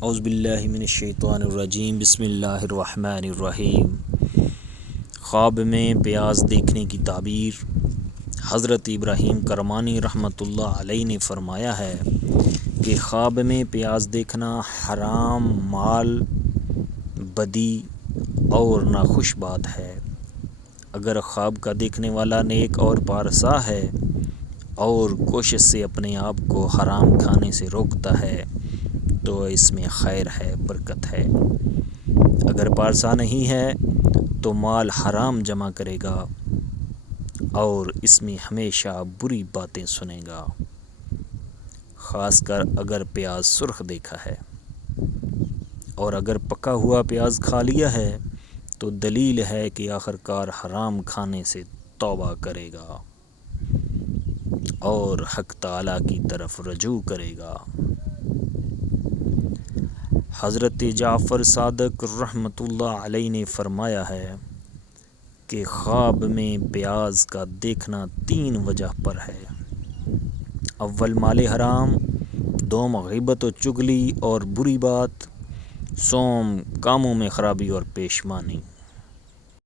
اعوذ باللہ من الشیطان الرجیم، بسم اللہ الرحمن الرحیم۔ خواب میں پیاز دیکھنے کی تعبیر۔ حضرت ابراہیم کرمانی رحمۃ اللہ علیہ نے فرمایا ہے کہ خواب میں پیاز دیکھنا حرام، مال، بدی اور ناخوش بات ہے۔ اگر خواب کا دیکھنے والا نیک اور پارسا ہے اور کوشش سے اپنے آپ کو حرام کھانے سے روکتا ہے تو اس میں خیر ہے، برکت ہے۔ اگر پارسا نہیں ہے تو مال حرام جمع کرے گا اور اس میں ہمیشہ بری باتیں سنے گا، خاص کر اگر پیاز سرخ دیکھا ہے۔ اور اگر پکا ہوا پیاز کھا لیا ہے تو دلیل ہے کہ آخرکار حرام کھانے سے توبہ کرے گا اور حق تعالیٰ کی طرف رجوع کرے گا۔ حضرت جعفر صادق رحمۃ اللہ علیہ نے فرمایا ہے کہ خواب میں پیاز کا دیکھنا 3 وجہ پر ہے۔ اول مال حرام، دوم غیبت و چغلی اور بری بات، سوم کاموں میں خرابی اور پیشمانی۔